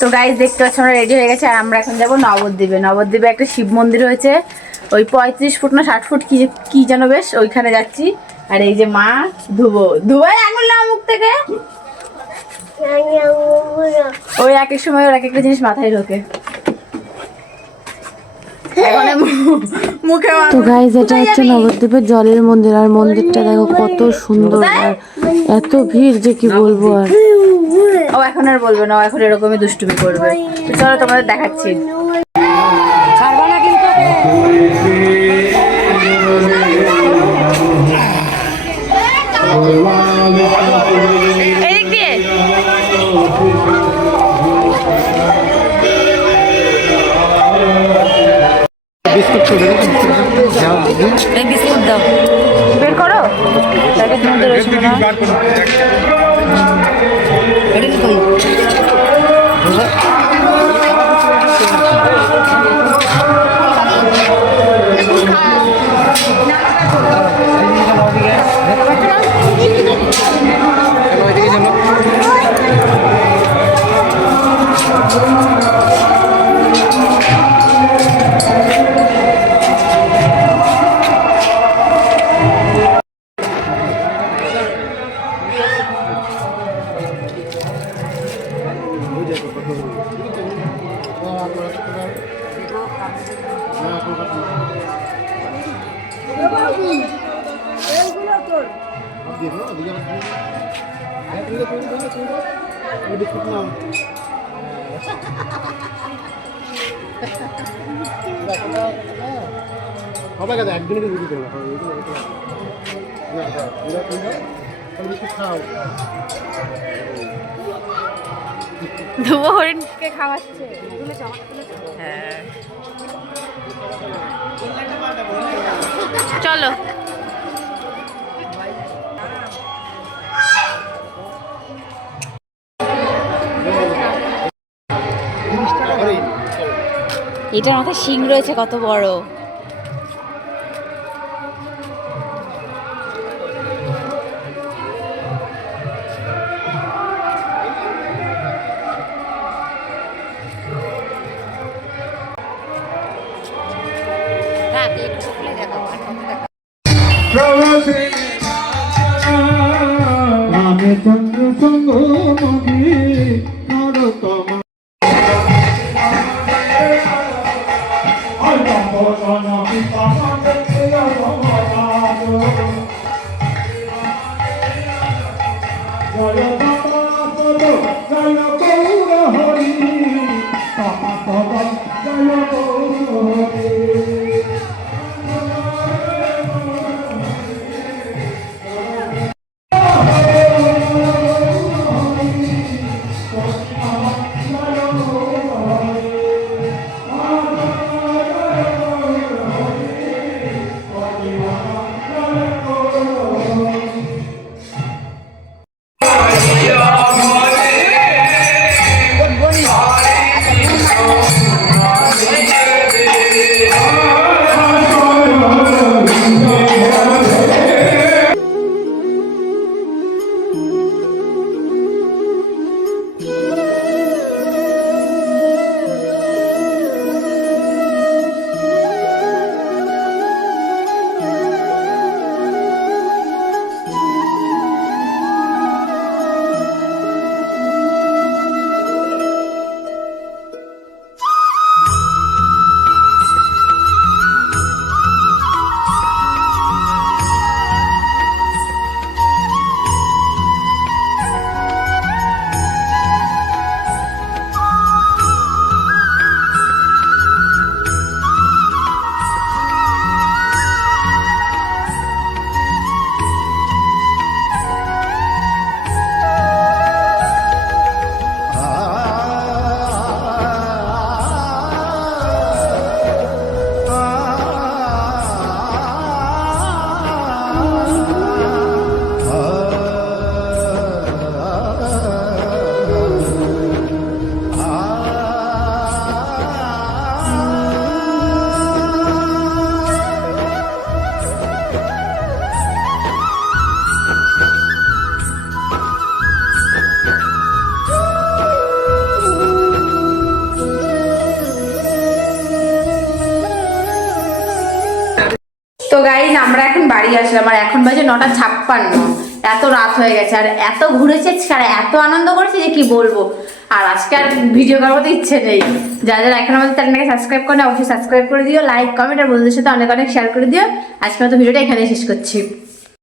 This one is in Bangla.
তো গাইস দেখতে পাচ্ছ আমরা রেডি হয়ে গেছে আর আমরা এখন যাবো নবদ্বীপে। নবদ্বীপে একটা শিব মন্দির হয়েছে, ওই 35 ফুট না 60 ফুট কি যেন বেশ, ওইখানে যাচ্ছি। আর এই যে মা ধুবো আঙুল না মুখ থেকে, ওই এক এক সময় ওর এক একটা জিনিস মাথায় ঢোকে। তো গাইস এটা হচ্ছে নবদ্বীপের জলের মন্দির, আর মন্দিরটা দেখো কত সুন্দর, আর এত ভিড় যে কি বলবো। আর ও এখন আর বলবে না, এখন এরকমই দুষ্টুমি করবে। তো চলো তোমাদের দেখাচ্ছি। এদিক দিয়ে বিস্কুট দাও, বের করো। ধুবো হরিণকে খাওয়াচ্ছে। হ্যাঁ চলো। এটার মাথায় শিং রয়েছে কত বড়। তো গাইজ আমরা এখন বাড়ি আসলাম আর এখন বাজে 9:56। এত রাত হয়ে গেছে আর এত ঘুরেছে আর এত আনন্দ করেছে যে কি বলবো। আর আজকে আর ভিডিও করার তো ইচ্ছে নেই। যারা যারা এখন আমাদের চ্যানেলটাকে সাবস্ক্রাইব করে অবশ্যই সাবস্ক্রাইব করে দিও, লাইক কমেন্ট আর বন্ধুদের সাথে অনেক অনেক শেয়ার করে দিও। আজকে মতো ভিডিওটা এখানে শেষ করছি।